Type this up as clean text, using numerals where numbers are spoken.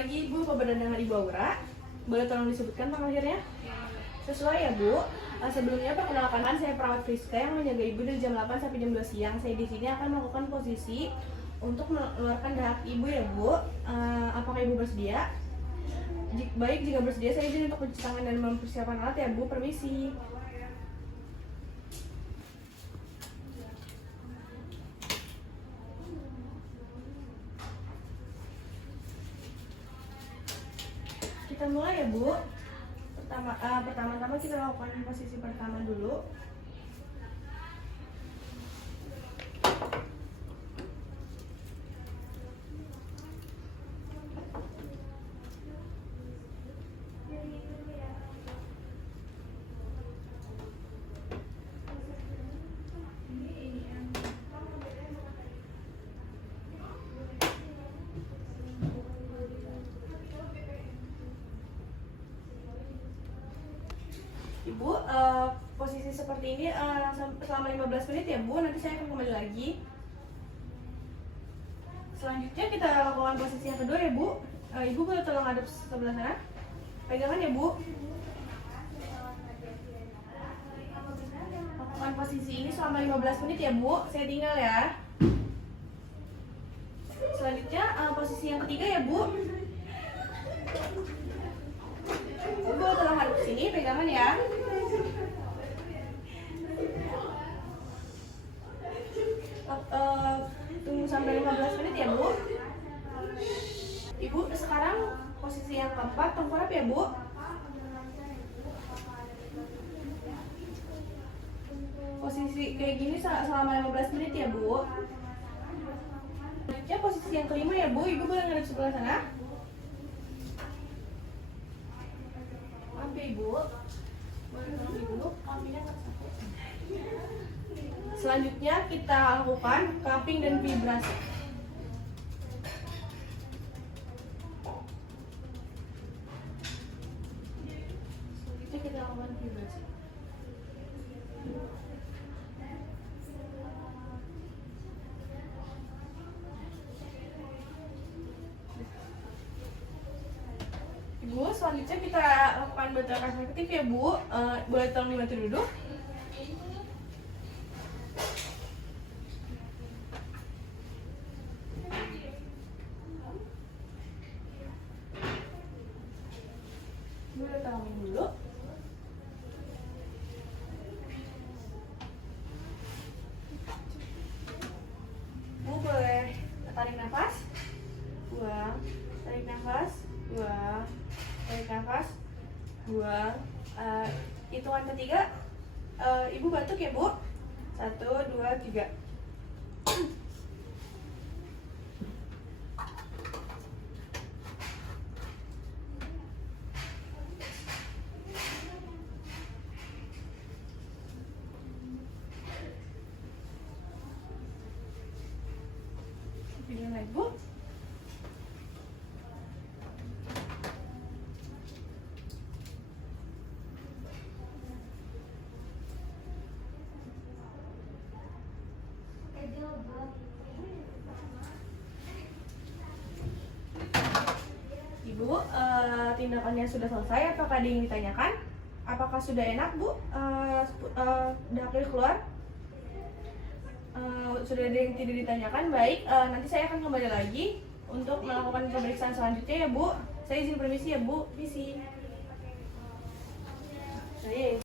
pagi Ibu, apa benar dengan Ibu Aura? Boleh tolong disebutkan tanggal lahirnya? Sesuai ya Bu. Sebelumnya perkenalkan, saya perawat Friska yang menjaga Ibu dari jam 8 sampai jam 2 siang. Saya di sini akan melakukan posisi untuk mengeluarkan dahak Ibu ya Bu. Apakah Ibu bersedia? Baik, jika bersedia saya izin untuk mencuci tangan dan mempersiapkan alat ya Bu. Permisi. Kita mulai ya Bu. Pertama-tama kita lakukan posisi pertama dulu. Ibu, posisi seperti ini selama 15 menit ya Bu, nanti saya akan kembali lagi. Selanjutnya kita lakukan posisi yang kedua ya Bu. Ibu boleh tolong hadap sebelah sana. Pegangan ya Bu. Lakukan posisi ini selama 15 menit ya Bu, saya tinggal ya. Selanjutnya posisi yang ketiga ya Bu. Ibu boleh tolong hadap ke sini, pegangan ya. Tunggu sampai 15 menit ya Bu. Ibu, sekarang posisi yang keempat, tengkurap ya Bu. Posisi kayak gini selama 15 menit ya Bu. Selanjutnya posisi yang kelima ya Bu. Ibu boleh ngadep sebelah sana. Maaf ya Ibu, boleh tolong Ibu, kambingnya nggak sakit. Selanjutnya kita lakukan cupping dan vibrasi. Selanjutnya kita lakukan vibrasi. Ibu, selanjutnya kita lakukan bantuan efektif ya Bu. Boleh tolong dibantu duduk. Boleh tolongin dulu. Bu boleh tarik nafas, buang, tarik nafas, buang, tarik nafas, buang. Hitungan ketiga, Ibu batuk ya Bu. 1, 2, 3. Video lagi Bu. Ibu, tindakannya sudah selesai. Apakah ada yang ditanyakan? Apakah sudah enak Bu? Dahaknya keluar? Sudah ada yang tidak ditanyakan? Baik, nanti saya akan kembali lagi untuk melakukan pemeriksaan selanjutnya ya Bu. Saya izin permisi ya Bu. Misi.